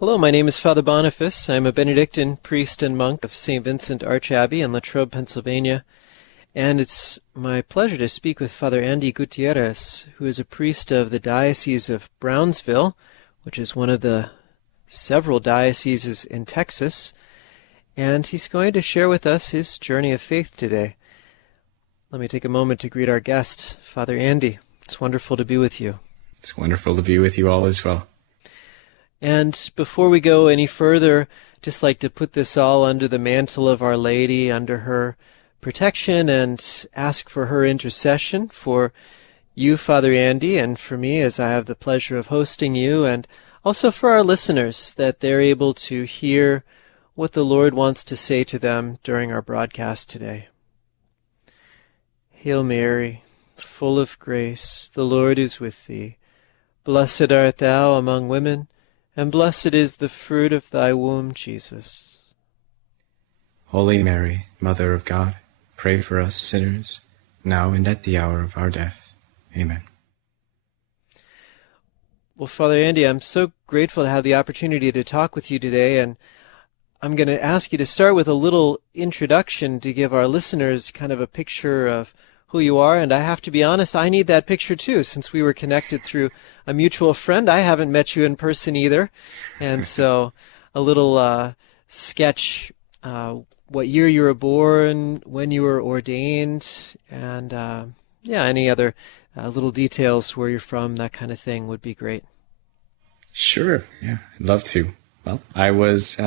Hello, my name is Father Boniface. I'm a Benedictine priest and monk of St. Vincent Archabbey in Latrobe, Pennsylvania. And it's my pleasure to speak with Fr Andres Gutierrez, who is a priest of the Diocese of Brownsville, which is one of the several dioceses in Texas. And he's going to share with us his journey of faith today. Let me take a moment to greet our guest, Father Andy. It's wonderful to be with you. It's wonderful to be with you all as well. And before we go any further, I'd just like to put this all under the mantle of Our Lady, under her protection, and ask for her intercession for you, Father Andy, and for me, as I have the pleasure of hosting you, and also for our listeners, that they're able to hear what the Lord wants to say to them during our broadcast today. Hail Mary, full of grace, the Lord is with thee. Blessed art thou among women, and blessed is the fruit of thy womb, Jesus. Holy Mary, Mother of God, pray for us sinners, now and at the hour of our death. Amen. Well, Father Andy, I'm so grateful to have the opportunity to talk with you today, and I'm going to ask you to start with a little introduction to give our listeners kind of a picture of who you are. And I have to be honest, I need that picture too, since we were connected through a mutual friend. I haven't met you in person either. And so a little sketch, what year you were born, when you were ordained, and any other little details, where you're from, that kind of thing would be great. Sure, yeah, I'd love to. Well, I was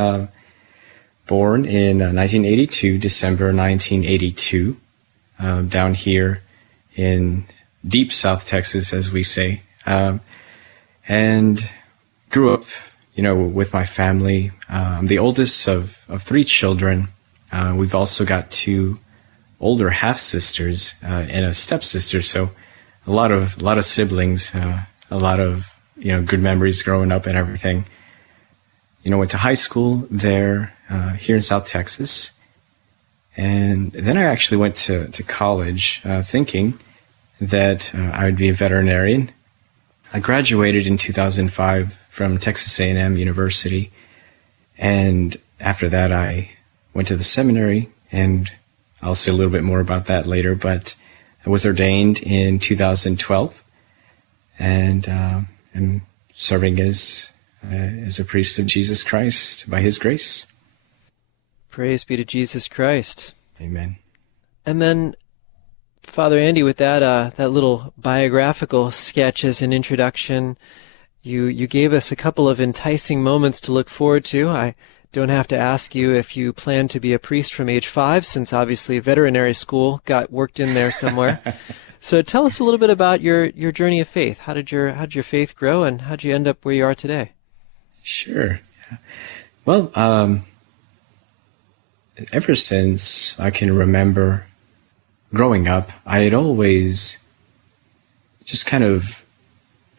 born in 1982, December 1982. Down here in deep South Texas, as we say, and grew up, with my family. I'm the oldest of three children. We've also got two older half-sisters and a stepsister, so a lot of siblings, a lot of good memories growing up and everything. Went to high school there here in South Texas. And then I actually went to college thinking that I would be a veterinarian. I graduated in 2005 from Texas A&M University. And after that, I went to the seminary, and I'll say a little bit more about that later. But I was ordained in 2012 and am serving as a priest of Jesus Christ by his grace. Praise be to Jesus Christ. Amen. And then, Father Andy, with that little biographical sketch as an introduction, you gave us a couple of enticing moments to look forward to. I don't have to ask you if you plan to be a priest from age 5, since obviously veterinary school got worked in there somewhere. So tell us a little bit about your journey of faith. How did your faith grow, and how did you end up where you are today? Sure. Yeah. Well, ever since I can remember growing up, I had always just kind of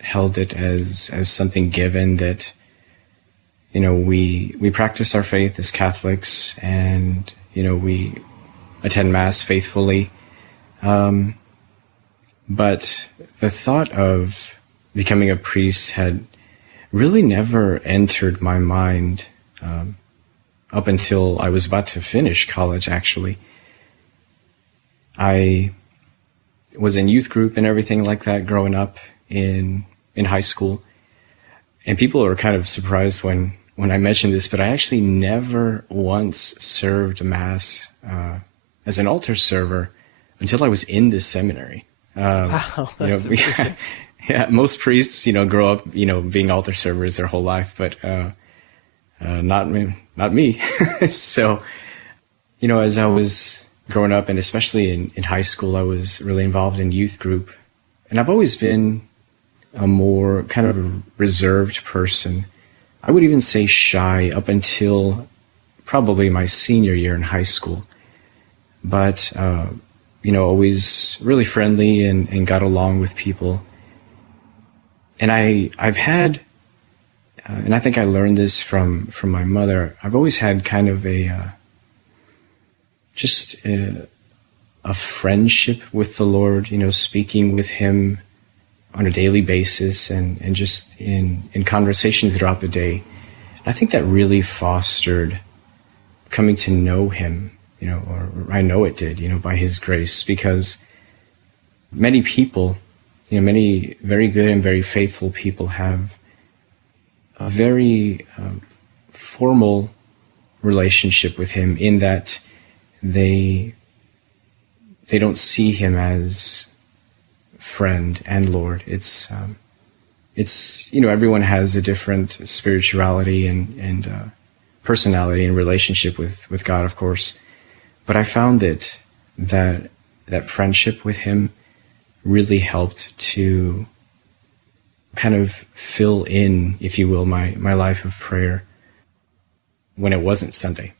held it as something given that, we practice our faith as Catholics, and, we attend Mass faithfully. But the thought of becoming a priest had really never entered my mind, up until I was about to finish college, actually. I was in youth group and everything like that growing up in high school. And people were kind of surprised when I mentioned this, but I actually never once served Mass as an altar server until I was in the seminary. Wow, that's amazing. Yeah, most priests, grow up, being altar servers their whole life, but not me. So, as I was growing up, and especially in high school, I was really involved in youth group. And I've always been a more kind of a reserved person. I would even say shy up until probably my senior year in high school. But, always really friendly and got along with people. And I've had, and I think I learned this from my mother, I've always had kind of a friendship with the Lord, speaking with him on a daily basis and just in conversation throughout the day. I think that really fostered coming to know him, or I know it did, by his grace, because many people, many very good and very faithful people have a very formal relationship with him, in that they don't see him as friend and Lord. It's everyone has a different spirituality and personality and relationship with God, of course. But I found that friendship with him really helped to kind of fill in, if you will, my life of prayer when it wasn't Sunday,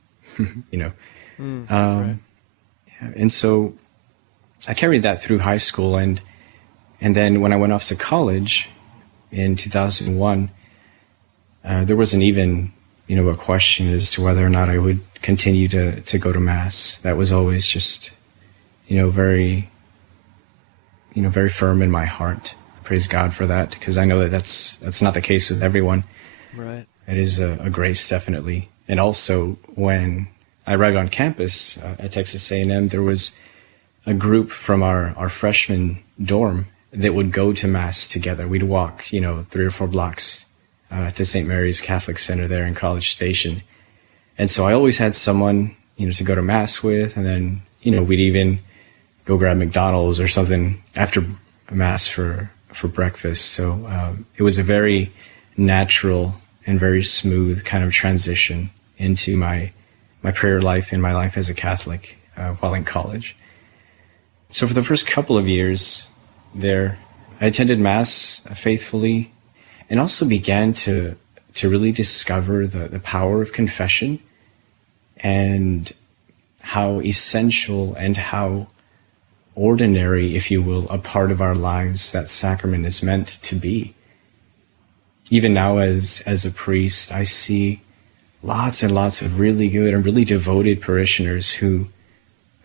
Right. And so I carried that through high school, and then when I went off to college in 2001, there wasn't even, a question as to whether or not I would continue to go to Mass. That was always just, very, very firm in my heart. Praise God for that, because I know that's not the case with everyone. Right. It is a grace, definitely. And also, when I arrived on campus at Texas A&M, there was a group from our freshman dorm that would go to Mass together. We'd walk, 3 or 4 blocks to St. Mary's Catholic Center there in College Station. And so I always had someone, to go to Mass with, and then, we'd even go grab McDonald's or something after Mass for breakfast. So it was a very natural and very smooth kind of transition into my prayer life and my life as a Catholic while in college. So for the first couple of years there, I attended Mass faithfully, and also began to really discover the power of confession and how essential and how ordinary, if you will, a part of our lives that sacrament is meant to be. Even now as a priest, I see lots and lots of really good and really devoted parishioners who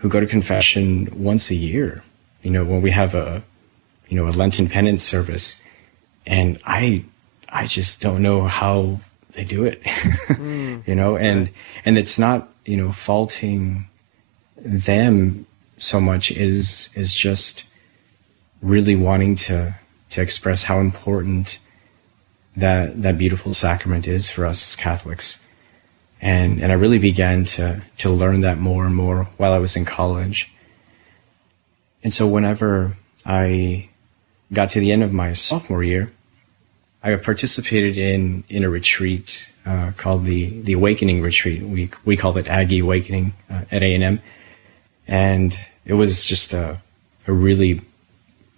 go to confession once a year, when we have a Lenten penance service. And I just don't know how they do it, and it's not, faulting them so much is just really wanting to express how important that beautiful sacrament is for us as Catholics. And I really began to learn that more and more while I was in college. And so whenever I got to the end of my sophomore year, I participated in a retreat called the Awakening Retreat. We called it Aggie Awakening at A&M. And it was just a really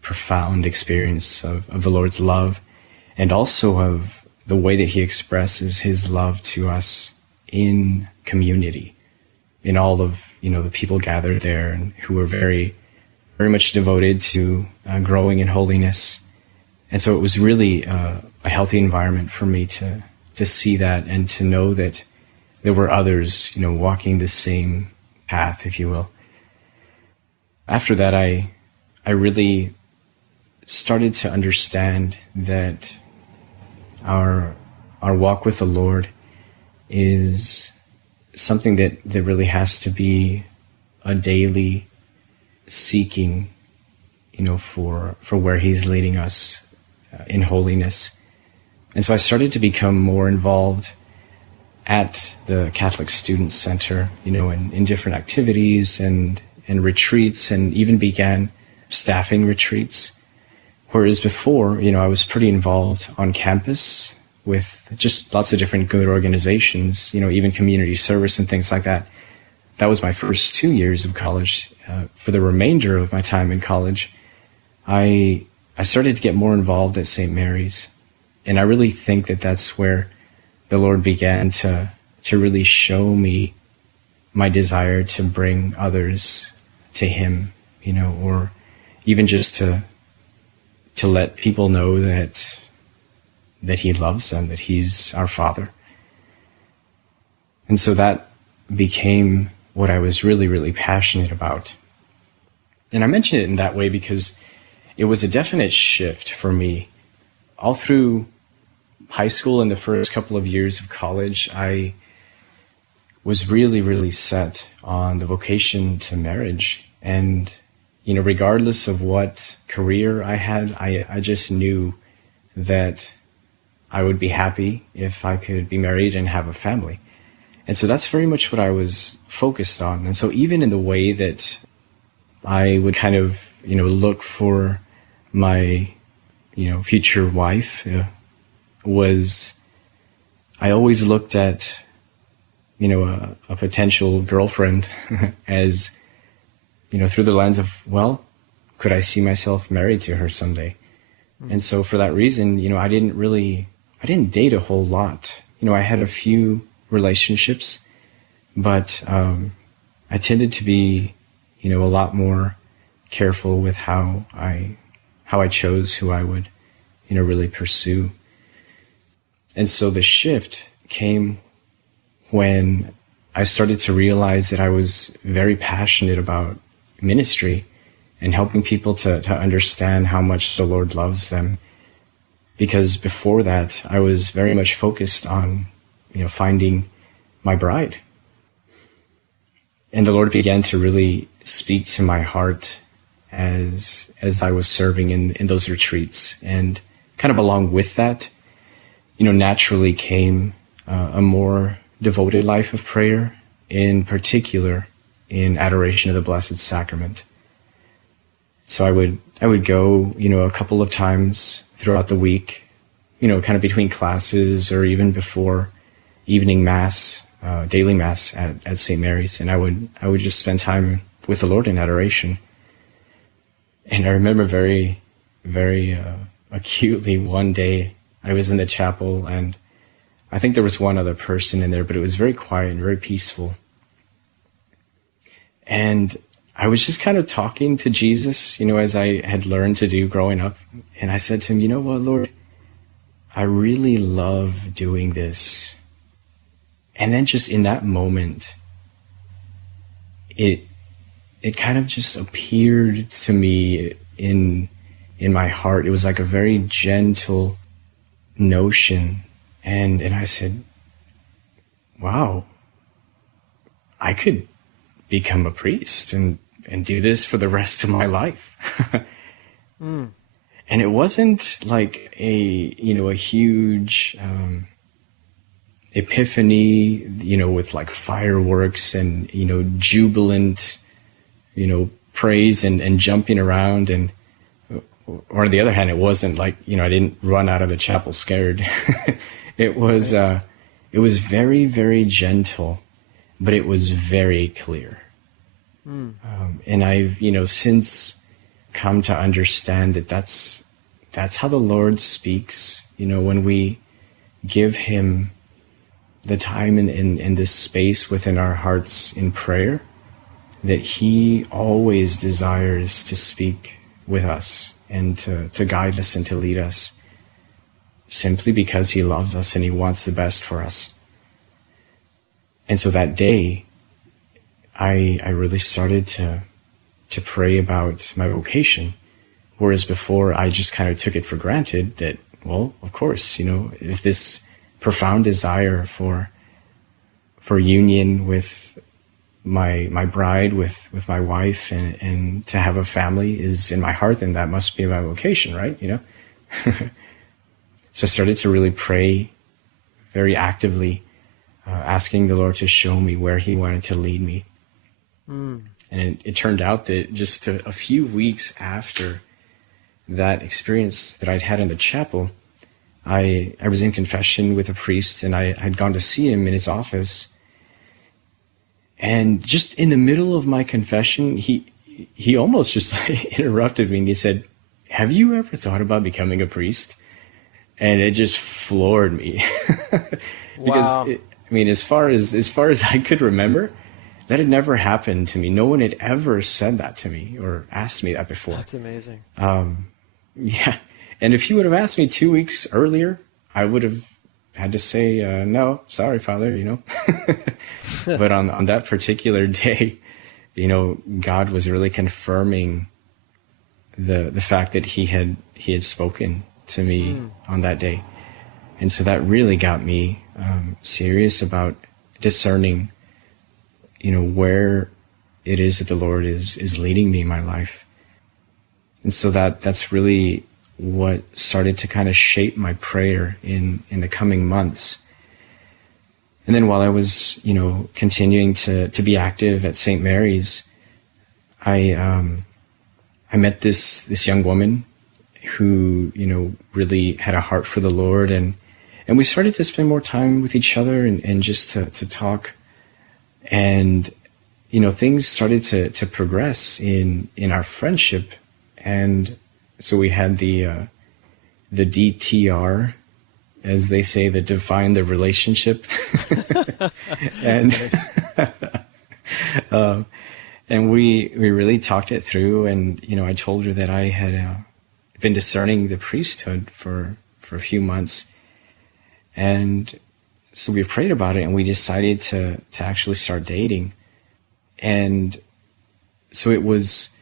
profound experience of the Lord's love, and also of the way that he expresses his love to us in community, in all of, the people gathered there, and who were very, very much devoted to growing in holiness. And so it was really a healthy environment for me to see that, and to know that there were others, walking the same path, if you will. After that, I really started to understand that our walk with the Lord is something that really has to be a daily seeking, for where he's leading us in holiness. And so I started to become more involved at the Catholic Student Center, in different activities and retreats, and even began staffing retreats. Whereas before, I was pretty involved on campus with just lots of different good organizations, even community service and things like that. That was my first 2 years of college. For the remainder of my time in college, I started to get more involved at St. Mary's. And I really think that that's where the Lord began to really show me my desire to bring others to him, or even just to let people know that he loves them, that he's our Father. And so that became what I was really, really passionate about. And I mention it in that way because it was a definite shift for me all through high school and the first couple of years of college, I was really, really set on the vocation to marriage. And, regardless of what career I had, I just knew that I would be happy if I could be married and have a family. And so that's very much what I was focused on. And so even in the way that I would kind of, look for my, future wife, I always looked at, a potential girlfriend as, through the lens of, well, could I see myself married to her someday? And so for that reason, I didn't date a whole lot. I had a few relationships, but I tended to be, a lot more careful with how I chose who I would, really pursue. And so the shift came when I started to realize that I was very passionate about ministry and helping people to understand how much the Lord loves them. Because before that, I was very much focused on, finding my bride. And the Lord began to really speak to my heart as I was serving in those retreats. And kind of along with that, naturally came a more devoted life of prayer, in particular in adoration of the Blessed Sacrament. So I would go, a couple of times throughout the week, kind of between classes or even before evening mass, daily mass at St. Mary's. And I would just spend time with the Lord in adoration. And I remember very, very acutely one day I was in the chapel, and I think there was one other person in there, but it was very quiet and very peaceful. And I was just kind of talking to Jesus, as I had learned to do growing up. And I said to him, you know what, Lord, I really love doing this. And then just in that moment, it kind of just appeared to me in my heart. It was like a very gentle notion. And I said, wow, I could become a priest and do this for the rest of my life. And it wasn't like a huge epiphany, with like fireworks and, jubilant, praise and jumping around. And, or on the other hand, it wasn't like, I didn't run out of the chapel scared. It was very, very gentle, but it was very clear. And I've, since come to understand that that's how the Lord speaks, when we give him the time in this space within our hearts in prayer, that he always desires to speak with us and to guide us and to lead us, simply because he loves us and he wants the best for us. And so that day, I really started to pray about my vocation, whereas before I just kind of took it for granted that, well, of course, if this profound desire for union with my bride, with my wife, and to have a family is in my heart, then that must be my vocation, right? So I started to really pray very actively, asking the Lord to show me where he wanted to lead me. And it turned out that just a few weeks after that experience that I'd had in the chapel, I was in confession with a priest, and I had gone to see him in his office. And just in the middle of my confession, he almost just interrupted me, and he said, "Have you ever thought about becoming a priest?" And it just floored me. Because Wow. as far as I could remember, that had never happened to me. No one had ever said that to me or asked me that before. That's amazing. Yeah. And if you would have asked me 2 weeks earlier, I would have had to say, no, sorry, Father, But on that particular day, God was really confirming the fact that he had spoken to me on that day. And so that really got me serious about discerning, where it is that the Lord is leading me in my life. And so that's really what started to kind of shape my prayer in the coming months. And then while I was, continuing to be active at St. Mary's, I met this young woman who, really had a heart for the Lord, and we started to spend more time with each other and just to talk. And, things started to progress in our friendship. And so we had the DTR, as they say, that define the relationship. And and we really talked it through. And, I told her that I had been discerning the priesthood for a few months. And so we prayed about it, and we decided to actually start dating. And so it was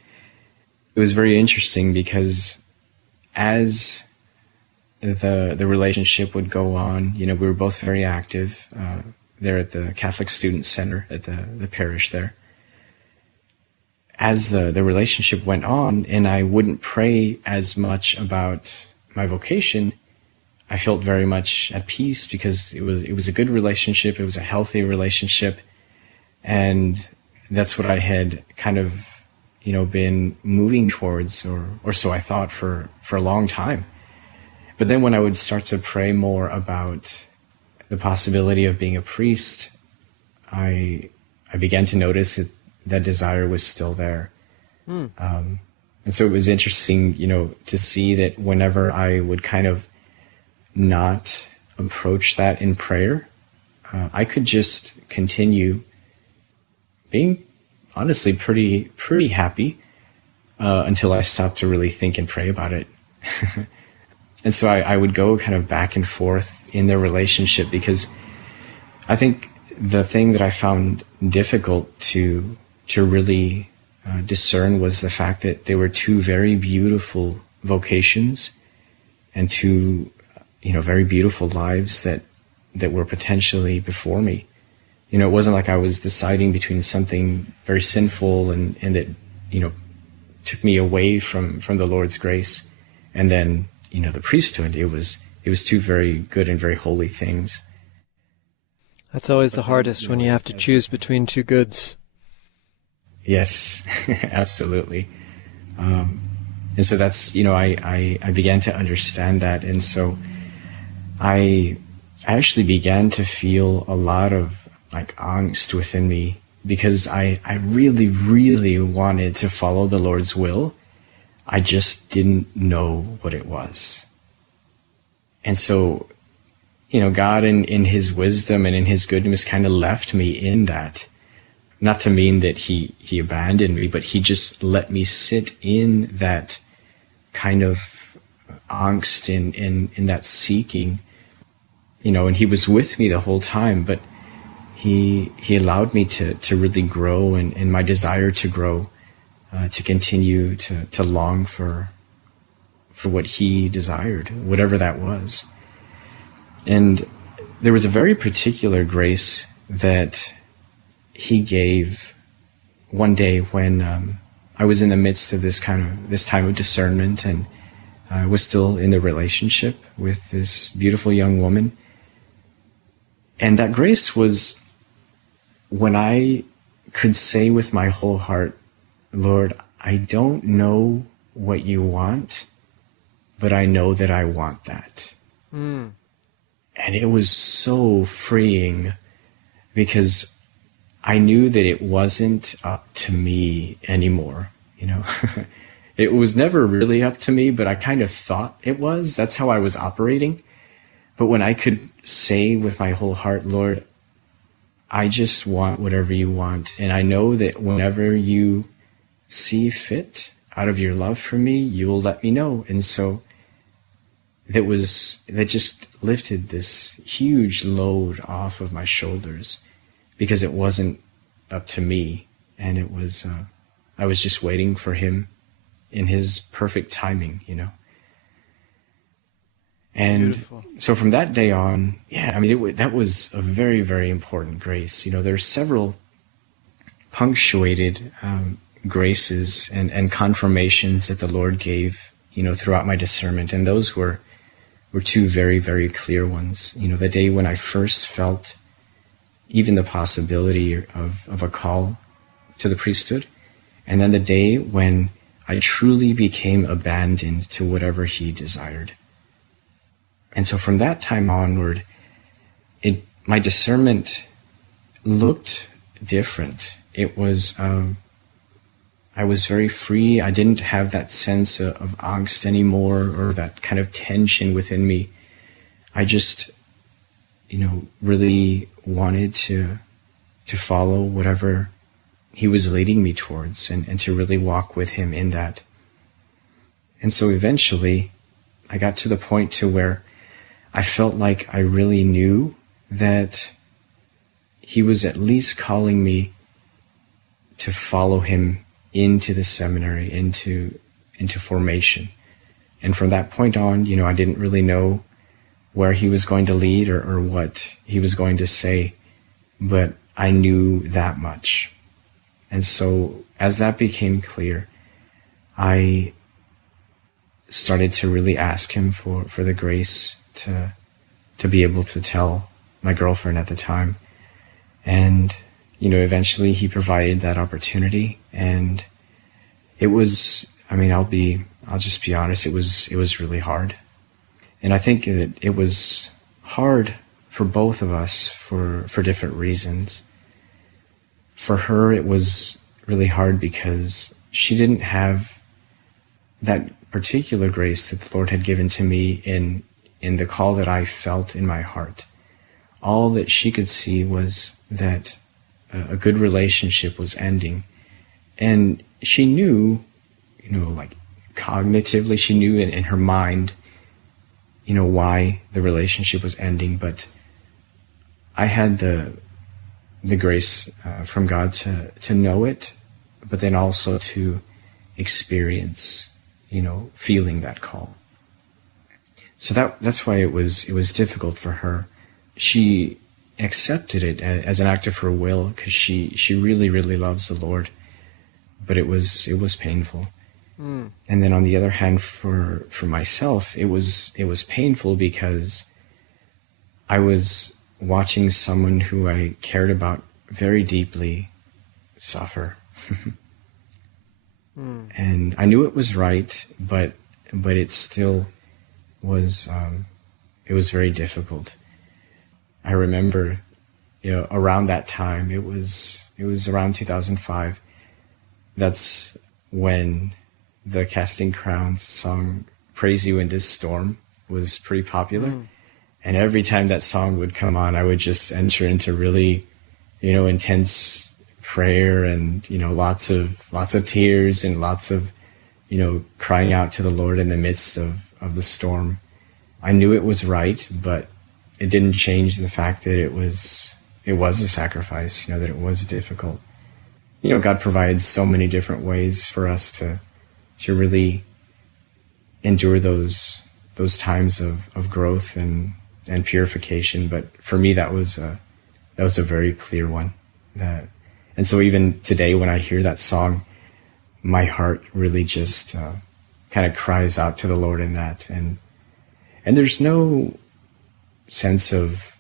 very interesting, because as the relationship would go on, we were both very active there at the Catholic Student Center at the parish there. As the relationship went on, and I wouldn't pray as much about my vocation, I felt very much at peace, because it was a good relationship. It was a healthy relationship. And that's what I had kind of, been moving towards, or so I thought, for a long time. But then when I would start to pray more about the possibility of being a priest, I began to notice that desire was still there. And so it was interesting, to see that whenever I would kind of not approach that in prayer, I could just continue being honestly pretty happy until I stopped to really think and pray about it. And so I would go kind of back and forth in their relationship, because I think the thing that I found difficult to really discern was the fact that they were two very beautiful vocations and two, very beautiful lives that were potentially before me. It wasn't like I was deciding between something very sinful and that, took me away from the Lord's grace, and then, the priesthood. It was two very good and very holy things. That's always the hardest, when you have to choose between two goods. Yes, absolutely. And so that's, I began to understand that. And so I actually began to feel a lot of angst within me, because I really, really wanted to follow the Lord's will. I just didn't know what it was. And so, God in his wisdom and in his goodness kind of left me in that. Not to mean that he abandoned me, but he just let me sit in that kind of angst, in that seeking, and he was with me the whole time, but he allowed me to really grow, and my desire to grow, to continue to long for what he desired, whatever that was. And there was a very particular grace that he gave one day when I was in the midst of this time of discernment, and I was still in the relationship with this beautiful young woman. And that grace was when I could say with my whole heart, Lord, I don't know what you want, but I know that I want that. And it was so freeing, because I knew that it wasn't up to me anymore, It was never really up to me, but I kind of thought it was. That's how I was operating. But when I could say with my whole heart, Lord, I just want whatever you want. And I know that whenever you see fit out of your love for me, you will let me know. And so that just lifted this huge load off of my shoulders, because it wasn't up to me. And it was, I was just waiting for him in his perfect timing, And Beautiful. so from that day on, yeah, I mean, that was a very, very important grace. There's several punctuated graces and confirmations that the Lord gave, throughout my discernment. And those were two very, very clear ones. The day when I first felt even the possibility of a call to the priesthood, and then the day when I truly became abandoned to whatever He desired. And so from that time onward, my discernment looked different. It was, I was very free. I didn't have that sense of angst anymore, or that kind of tension within me. I just, really wanted to follow whatever He was leading me towards, and to really walk with Him in that. And so eventually I got to the point to where I felt like I really knew that He was at least calling me to follow Him into the seminary, into formation. And from that point on, I didn't really know where He was going to lead, or what He was going to say, but I knew that much. And so as that became clear, I started to really ask Him for the grace to be able to tell my girlfriend at the time. And, eventually He provided that opportunity. And it was, I'll just be honest, it was really hard. And I think that it was hard for both of us for different reasons. For her, it was really hard because she didn't have that particular grace that the Lord had given to me in the call that I felt in my heart. All that she could see was that a good relationship was ending. And she knew, like cognitively, she knew in her mind, why the relationship was ending. But I had the grace from God to know it, but then also to experience, feeling that call. So that's why it was difficult for her. She accepted it as an act of her will, because she really, really loves the Lord, but it was painful. And then on the other hand, for myself, it was painful because I was watching someone who I cared about very deeply suffer. And I knew it was right, but it still was, it was very difficult. I remember, around that time, it was around 2005. That's when the Casting Crowns song, Praise You in This Storm, was pretty popular. And every time that song would come on, I would just enter into really, intense prayer, and, lots of tears, and lots of, crying out to the Lord in the midst of the storm. I knew it was right, but it didn't change the fact that it was a sacrifice, that it was difficult. God provides so many different ways for us to really endure those times of growth and purification. But for me, that was a very clear one. And so even today, when I hear that song, my heart really just kind of cries out to the Lord in that. And there's no sense of,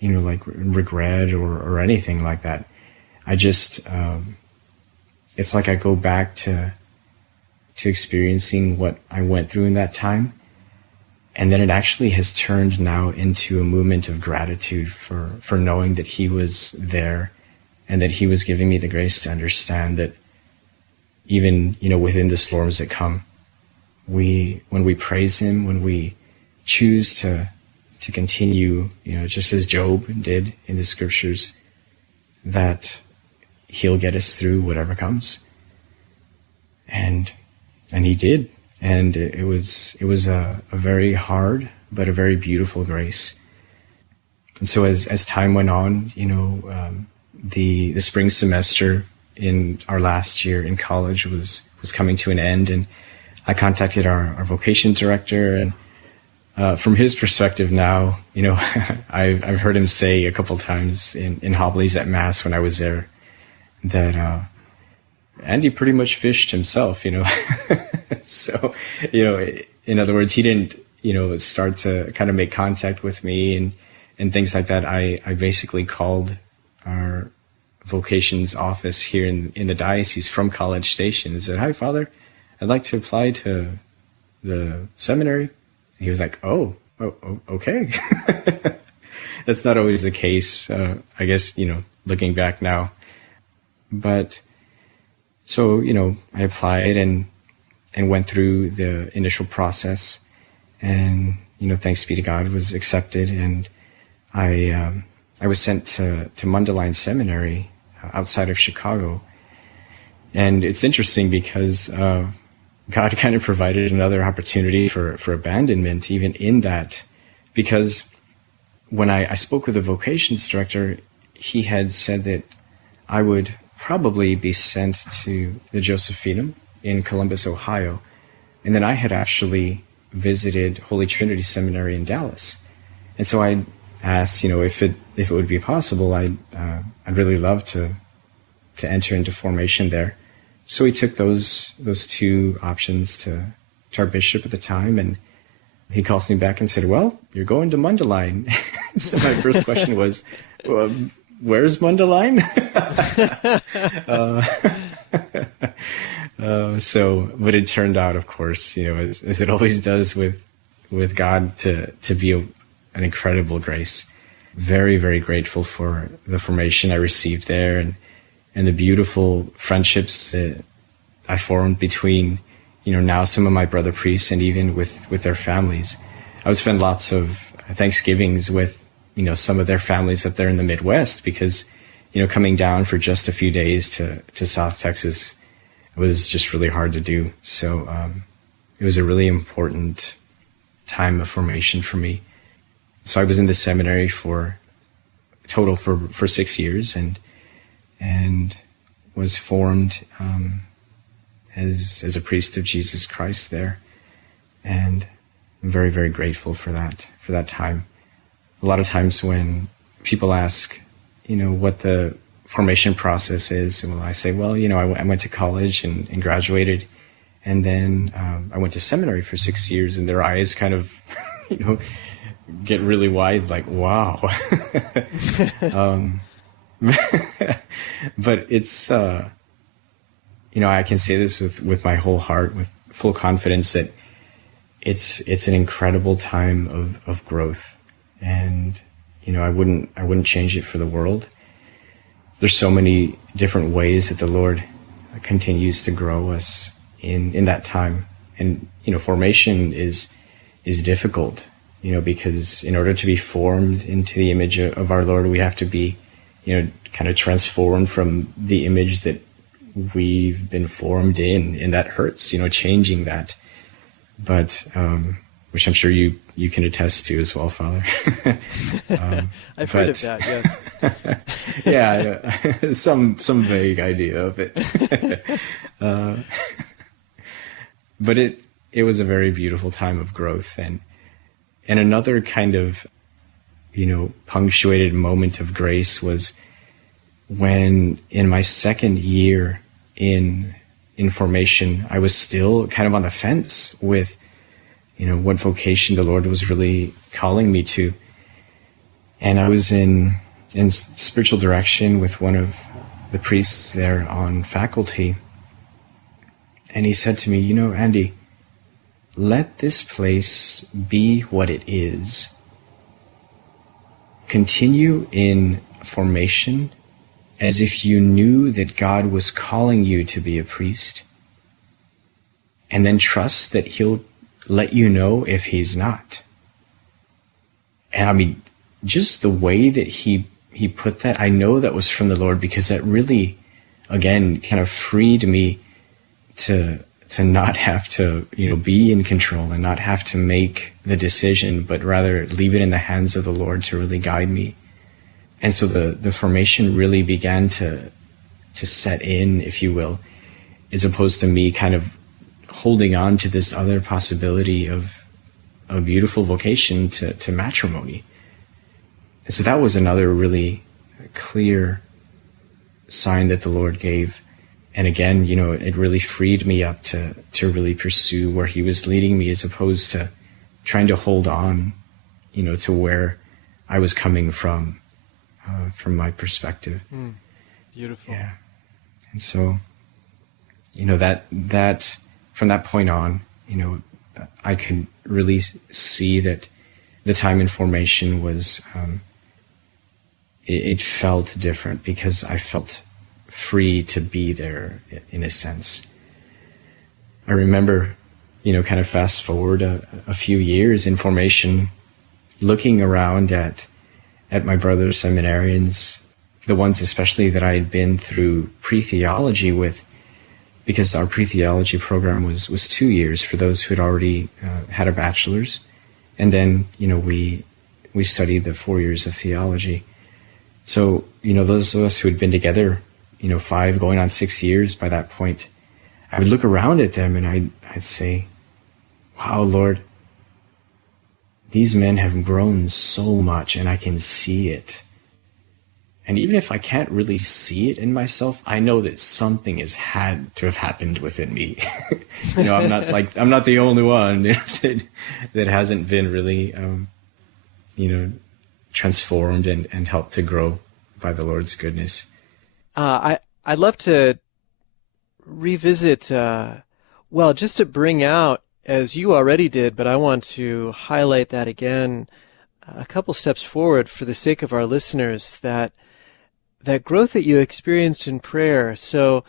like regret or anything like that. I just, it's like I go back to experiencing what I went through in that time. And then it actually has turned now into a movement of gratitude for knowing that He was there, and that He was giving me the grace to understand that even, within the storms that come, when we praise Him, when we choose to continue, just as Job did in the scriptures, that He'll get us through whatever comes. And He did. And it was a very hard, but a very beautiful grace. And so as time went on, the spring semester in our last year in college was coming to an end, and I contacted our vocation director, and from his perspective now, I've heard him say a couple times in homilies at Mass when I was there that Andy pretty much fished himself, So, in other words, he didn't, start to kind of make contact with me and things like that. I basically called our vocations office here in the diocese from College Station and said, "Hi, Father, I'd like to apply to the seminary." And he was like, oh, okay. That's not always the case, I guess, looking back now. But so, I applied and went through the initial process, and, thanks be to God, was accepted. And I was sent to Mundelein Seminary outside of Chicago. And it's interesting because God kind of provided another opportunity for abandonment even in that, because when I spoke with the vocations director, he had said that I would probably be sent to the Josephinum in Columbus, Ohio. And then I had actually visited Holy Trinity Seminary in Dallas. And so I asked, if it would be possible, I'd really love to enter into formation there. So we took those two options to our bishop at the time, and he calls me back and said, "Well, you're going to Mundelein." So my first question was, well, "Where's Mundelein?" But it turned out, of course, as it always does with God, to be an incredible grace. Very, very grateful for the formation I received there, and the beautiful friendships that I formed between, now some of my brother priests and even with their families. I would spend lots of Thanksgivings with, some of their families up there in the Midwest because, coming down for just a few days to South Texas was just really hard to do. So it was a really important time of formation for me. So I was in the seminary for 6 years and was formed as a priest of Jesus Christ there, and I'm very, very grateful for that time. A lot of times when people ask, what the formation process is, well, I say, well, I went to college and graduated, and then I went to seminary for 6 years, and their eyes kind of, get really wide, like, wow. But it's, I can say this with my whole heart, with full confidence, that it's an incredible time of growth. And, I wouldn't change it for the world. There's so many different ways that the Lord continues to grow us in that time. And, formation is difficult, because in order to be formed into the image of our Lord, we have to be, kind of transformed from the image that we've been formed in, and that hurts, changing that. But, which I'm sure you can attest to as well, Father. I've heard of that, yes. Yeah, some vague idea of it. But it was a very beautiful time of growth, and another kind of, punctuated moment of grace was when in my second year in formation, I was still kind of on the fence with, what vocation the Lord was really calling me to. And I was in spiritual direction with one of the priests there on faculty. And he said to me, Andy, let this place be what it is. Continue in formation as if you knew that God was calling you to be a priest, and then trust that He'll let you know if He's not. And I mean, just the way that he put that, I know that was from the Lord, because that really, again, kind of freed me to not have to, be in control and not have to make the decision, but rather leave it in the hands of the Lord to really guide me. And so the formation really began to set in, if you will, as opposed to me kind of holding on to this other possibility of a beautiful vocation to matrimony. And so that was another really clear sign that the Lord gave. And again, it really freed me up to really pursue where he was leading me, as opposed to trying to hold on, to where I was coming from my perspective. Beautiful. Yeah. And so, that from that point on, I could really see that the time in formation was, it felt different because I felt free to be there in a sense. I remember, kind of fast forward a few years in formation, looking around at my brother seminarians, the ones especially that I had been through pre-theology with, because our pre-theology program was 2 years for those who had already had a bachelor's. And then, we studied the 4 years of theology. So, those of us who had been together, 5 going on 6 years by that point, I would look around at them and I'd say, wow, Lord, these men have grown so much and I can see it. And even if I can't really see it in myself, I know that something has had to have happened within me. I'm not the only one that hasn't been really, transformed and helped to grow by the Lord's goodness. I'd love to revisit, just to bring out, as you already did, but I want to highlight that again, a couple steps forward for the sake of our listeners, that growth that you experienced in prayer. So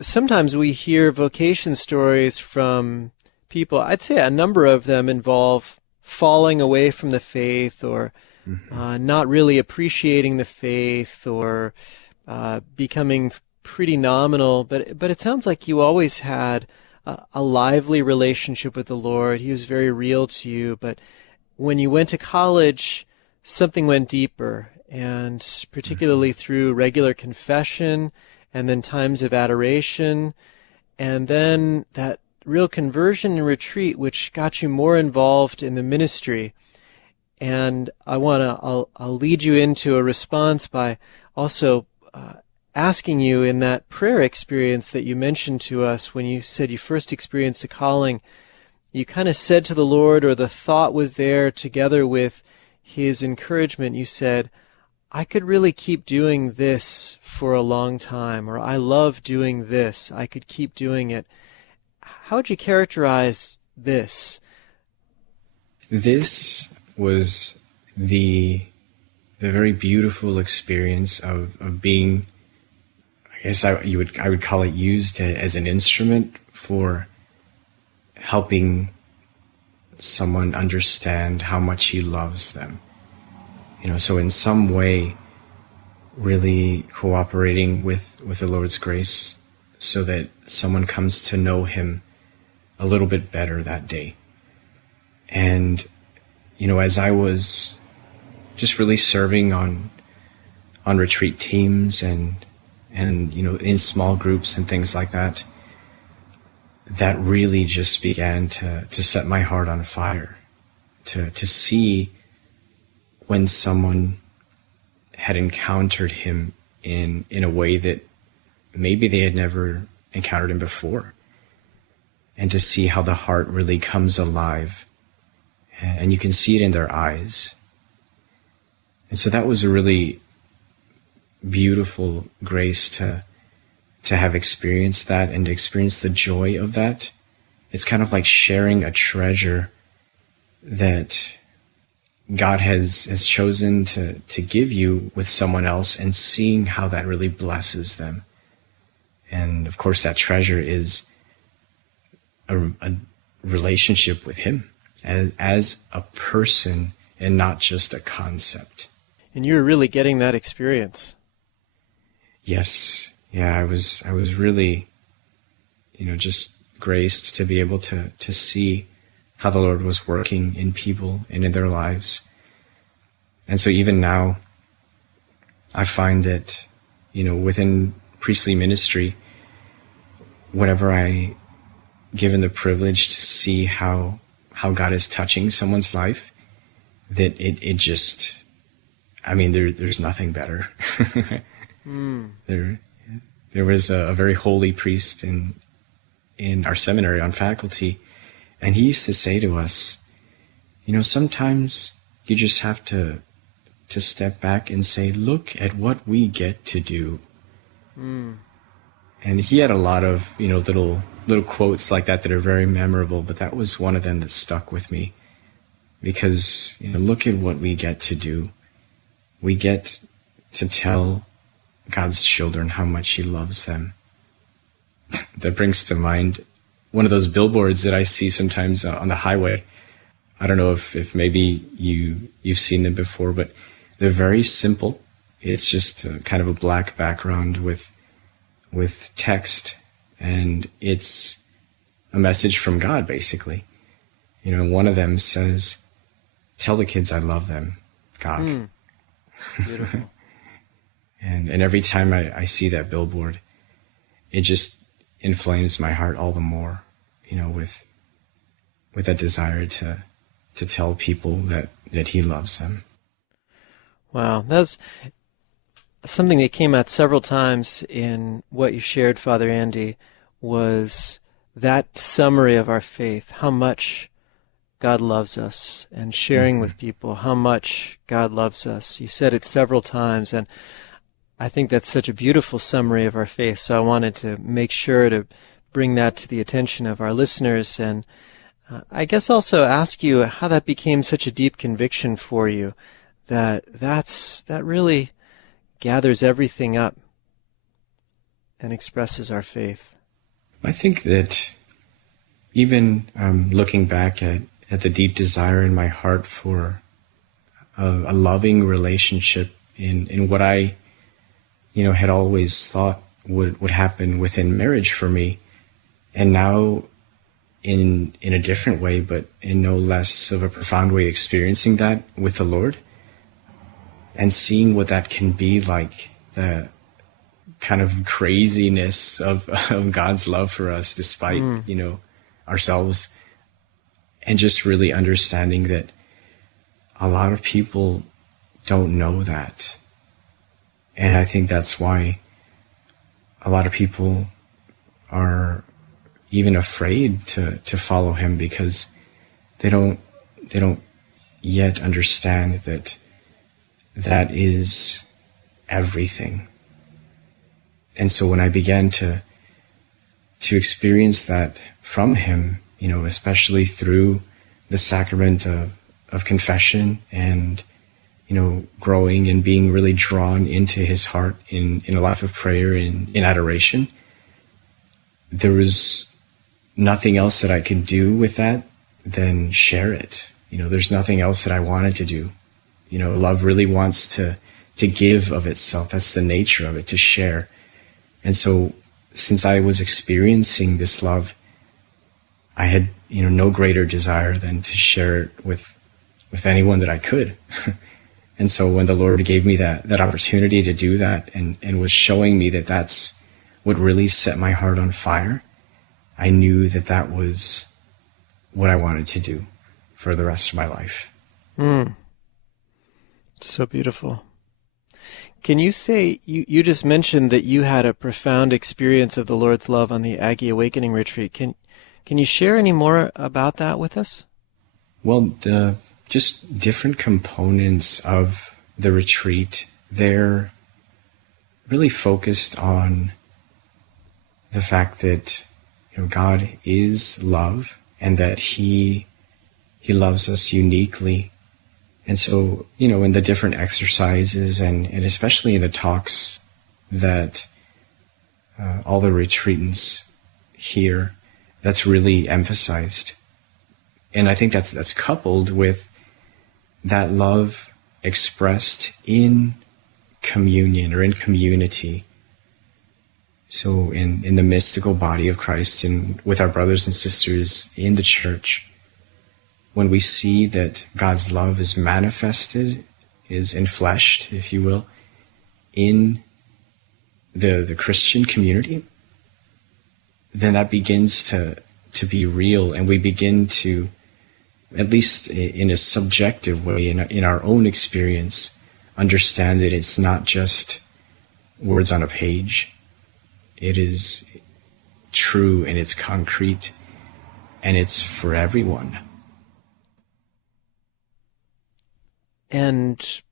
sometimes we hear vocation stories from people, I'd say a number of them involve falling away from the faith, or not really appreciating the faith, or becoming pretty nominal. But it sounds like you always had a lively relationship with the Lord. He was very real to you. But when you went to college, something went deeper, and particularly through regular confession, and then times of adoration, and then that real conversion and retreat, which got you more involved in the ministry. And I'll lead you into a response by also asking you, in that prayer experience that you mentioned to us when you said you first experienced a calling, you kind of said to the Lord, or the thought was there together with his encouragement, you said, I could really keep doing this for a long time, or I love doing this, I could keep doing it. How would you characterize this? This was the very beautiful experience of being, I guess I would call it, used as an instrument for helping someone understand how much he loves them. So in some way, really cooperating with the Lord's grace so that someone comes to know him a little bit better that day. And, as I was just really serving on retreat teams and in small groups and things like that, that really just began to set my heart on fire, to see when someone had encountered him in a way that maybe they had never encountered him before, and to see how the heart really comes alive, and you can see it in their eyes. And so that was a really beautiful grace to have experienced that and to experience the joy of that. It's kind of like sharing a treasure that God has chosen to give you with someone else, and seeing how that really blesses them. And of course, that treasure is a relationship with him as a person and not just a concept. And you were really getting that experience. Yes. Yeah, I was really, just graced to be able to see how the Lord was working in people and in their lives. And so even now, I find that, within priestly ministry, whenever I given the privilege to see how how God is touching someone's life, that it just, I mean, there's nothing better. There was a very holy priest in our seminary on faculty, and he used to say to us, sometimes you just have to step back and say, look at what we get to do. And he had a lot of, little quotes like that are very memorable, but that was one of them that stuck with me. Because, look at what we get to do. We get to tell God's children how much he loves them. That brings to mind one of those billboards that I see sometimes on the highway. I don't know if maybe you've seen them before, but they're very simple. It's just kind of a black background with text, and it's a message from God, basically. One of them says, "Tell the kids I love them, God." Beautiful. And every time I see that billboard, it just inflames my heart all the more, with that desire to tell people that he loves them. Wow, that's something that came out several times in what you shared, Father Andy, was that summary of our faith, how much God loves us, and sharing with people how much God loves us. You said it several times, and I think that's such a beautiful summary of our faith, so I wanted to make sure to bring that to the attention of our listeners, and I guess also ask you how that became such a deep conviction for you, that really gathers everything up and expresses our faith. I think that even looking back at the deep desire in my heart for a loving relationship in what I had always thought would happen within marriage for me, and now in a different way, but in no less of a profound way, experiencing that with the Lord and seeing what that can be like, the kind of craziness of God's love for us despite, ourselves, and just really understanding that a lot of people don't know that. And I think that's why a lot of people are even afraid to follow him, because they don't yet understand that is everything. And so when I began to experience that from him, especially through the sacrament of confession and growing and being really drawn into his heart in a life of prayer and in adoration, there was nothing else that I could do with that than share it. There's nothing else that I wanted to do. Love really wants to give of itself. That's the nature of it, to share. And so since I was experiencing this love, I had, no greater desire than to share it with anyone that I could. And so when the Lord gave me that opportunity to do that and was showing me that that's what really set my heart on fire, I knew that was what I wanted to do for the rest of my life. So beautiful. Can you say, you just mentioned that you had a profound experience of the Lord's love on the Aggie Awakening Retreat. Can you share any more about that with us? Well, just different components of the retreat, they're really focused on the fact that God is love, and that he loves us uniquely. And so, in the different exercises and especially in the talks that all the retreatants hear, that's really emphasized. And I think that's coupled with that love expressed in communion or in community. So in the mystical body of Christ and with our brothers and sisters in the church, when we see that God's love is manifested, is enfleshed, if you will, in the Christian community, then that begins to be real, and we begin to at least in a subjective way, in our own experience, understand that it's not just words on a page. It is true and it's concrete and it's for everyone. And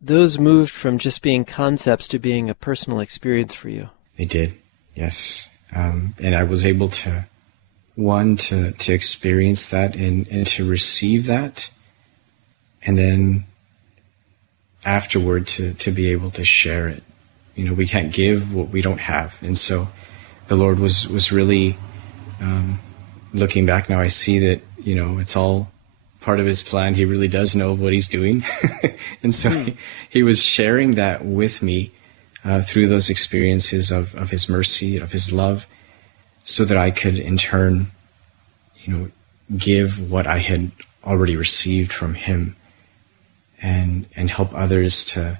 those moved from just being concepts to being a personal experience for you. They did, yes. And I was able to, one, to experience that and to receive that, and then afterward to be able to share it. You know, we can't give what we don't have. And so the Lord was really, looking back now, I see that, you know, it's all part of his plan. He really does know what he's doing. And so he was sharing that with me through those experiences of his mercy, of his love, so that I could in turn, you know, give what I had already received from him and help others to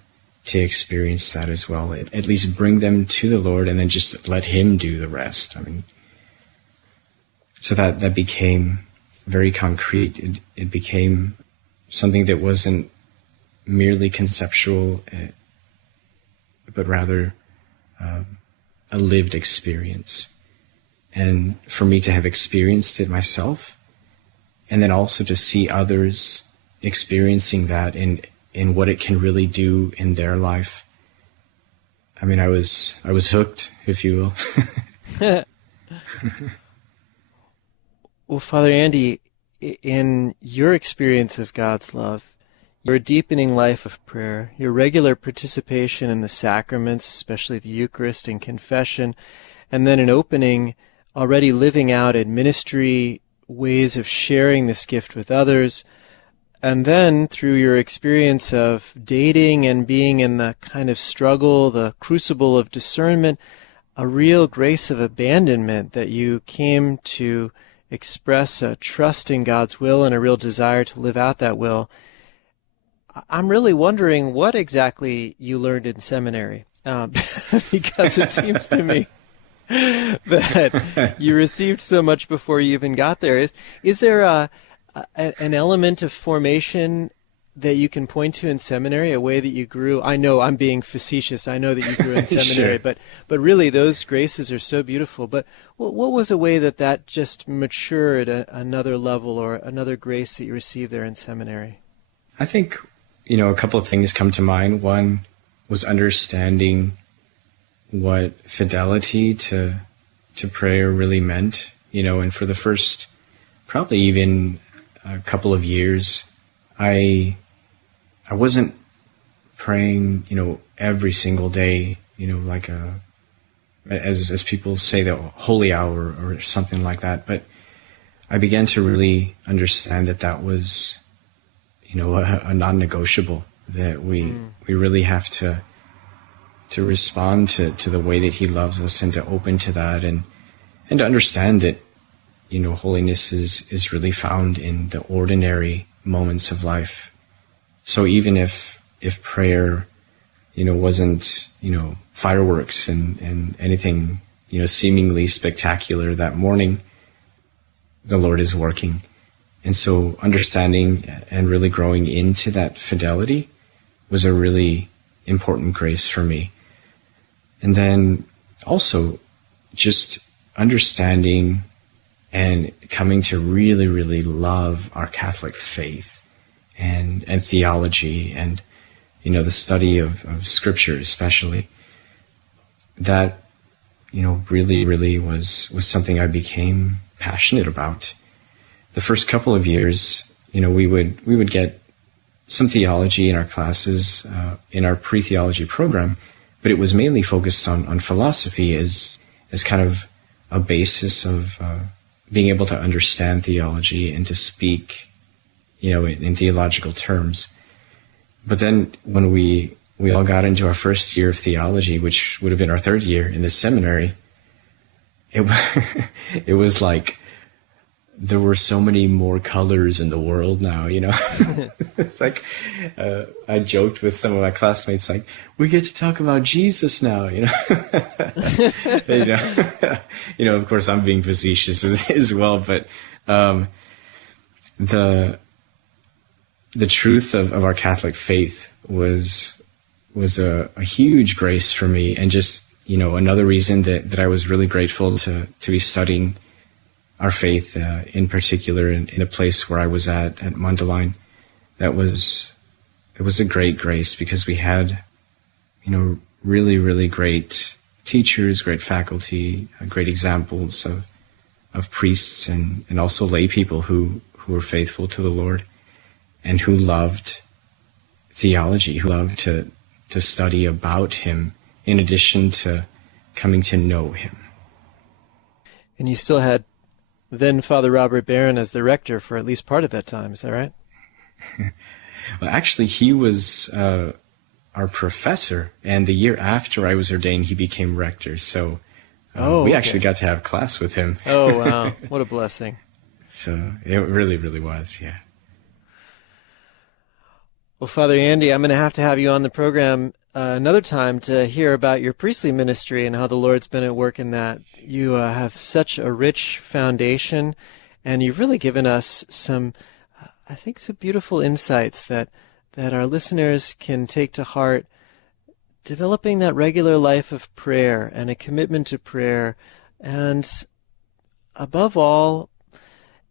experience that as well. At least bring them to the Lord and then just let him do the rest. I mean, so that became very concrete. It became something that wasn't merely conceptual, but rather a lived experience. And for me to have experienced it myself, and then also to see others experiencing that in what it can really do in their life. I mean, I was hooked, if you will. Well, Father Andy, in your experience of God's love, your deepening life of prayer, your regular participation in the sacraments, especially the Eucharist and confession, and then an opening, already living out in ministry ways of sharing this gift with others, and then through your experience of dating and being in the kind of struggle, the crucible of discernment, a real grace of abandonment that you came to express a trust in God's will and a real desire to live out that will. I'm really wondering what exactly you learned in seminary, because it seems to me that you received so much before you even got there. Is there an element of formation that you can point to in seminary, a way that you grew? I know I'm being facetious. I know that you grew in seminary, Sure. but really those graces are so beautiful. But what was a way that just matured another level or another grace that you received there in seminary? I think, you know, a couple of things come to mind. One was understanding what fidelity to prayer really meant, you know, and for the first probably even a couple of years, I wasn't praying, you know, every single day, you know, like as people say, the holy hour or something like that. But I began to really understand that was, you know, a non-negotiable, that we really have to respond to the way that he loves us and to open to that and to understand that, you know, holiness is really found in the ordinary moments of life. So even if prayer, you know, wasn't, you know, fireworks and anything, you know, seemingly spectacular that morning, the Lord is working. And so understanding and really growing into that fidelity was a really important grace for me. And then also just understanding and coming to really, really love our Catholic faith and theology and, you know, the study of Scripture especially. That, you know, really, really was something I became passionate about. The first couple of years, you know, we would get some theology in our classes, in our pre-theology program, but it was mainly focused on philosophy as kind of a basis of being able to understand theology and to speak, you know, in theological terms. But then when we all got into our first year of theology, which would have been our third year in the seminary, it was like there were so many more colors in the world now, you know. It's like I joked with some of my classmates, like, we get to talk about Jesus now, you know. You know, of course I'm being facetious as well, but the truth of our Catholic faith was a huge grace for me, and just, another reason that I was really grateful to be studying our faith, in particular in the place where I was at Mundelein. It was a great grace because we had, really, really great teachers, great faculty, great examples of priests and also lay people who were faithful to the Lord and who loved theology, who loved to study about him in addition to coming to know him. And you still had then Father Robert Barron as the rector for at least part of that time, is that right? Well, actually, he was our professor, and the year after I was ordained, he became rector. So we actually got to have class with him. Oh, wow. What a blessing. So it really, really was, yeah. Well, Father Andy, I'm going to have you on the program another time to hear about your priestly ministry and how the Lord's been at work in that. You have such a rich foundation, and you've really given us some beautiful insights that our listeners can take to heart, developing that regular life of prayer and a commitment to prayer, and above all,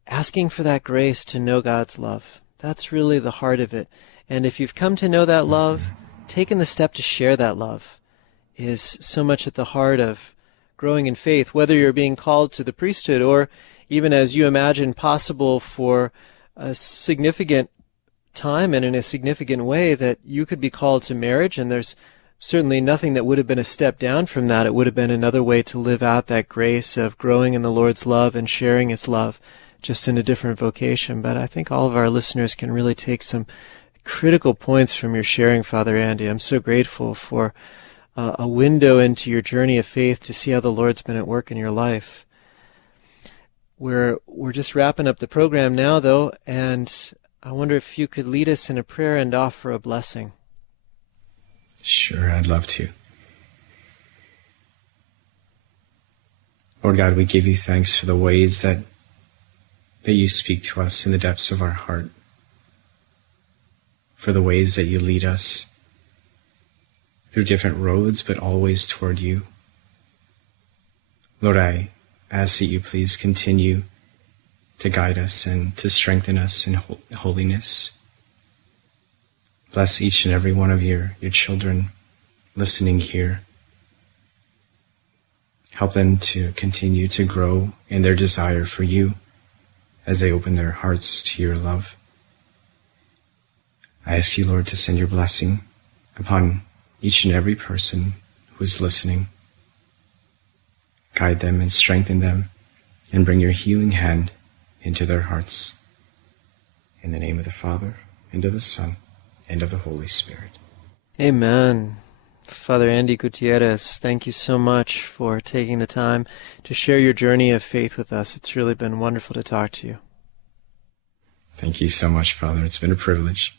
asking for that grace to know God's love. That's really the heart of it. And if you've come to know that love, taking the step to share that love is so much at the heart of growing in faith, whether you're being called to the priesthood or even as you imagine possible for a significant time and in a significant way that you could be called to marriage. And there's certainly nothing that would have been a step down from that. It would have been another way to live out that grace of growing in the Lord's love and sharing his love, just in a different vocation. But I think all of our listeners can really take some critical points from your sharing, Father Andy. I'm so grateful for a window into your journey of faith to see how the Lord's been at work in your life. We're just wrapping up the program now, though, and I wonder if you could lead us in a prayer and offer a blessing. Sure, I'd love to. Lord God, we give you thanks for the ways that you speak to us in the depths of our heart, for the ways that you lead us through different roads, but always toward you. Lord, I ask that you please continue to guide us and to strengthen us in holiness. Bless each and every one of your children listening here. Help them to continue to grow in their desire for you as they open their hearts to your love. I ask you, Lord, to send your blessing upon each and every person who is listening. Guide them and strengthen them, and bring your healing hand into their hearts. In the name of the Father, and of the Son, and of the Holy Spirit. Amen. Father Andy Gutierrez, thank you so much for taking the time to share your journey of faith with us. It's really been wonderful to talk to you. Thank you so much, Father. It's been a privilege.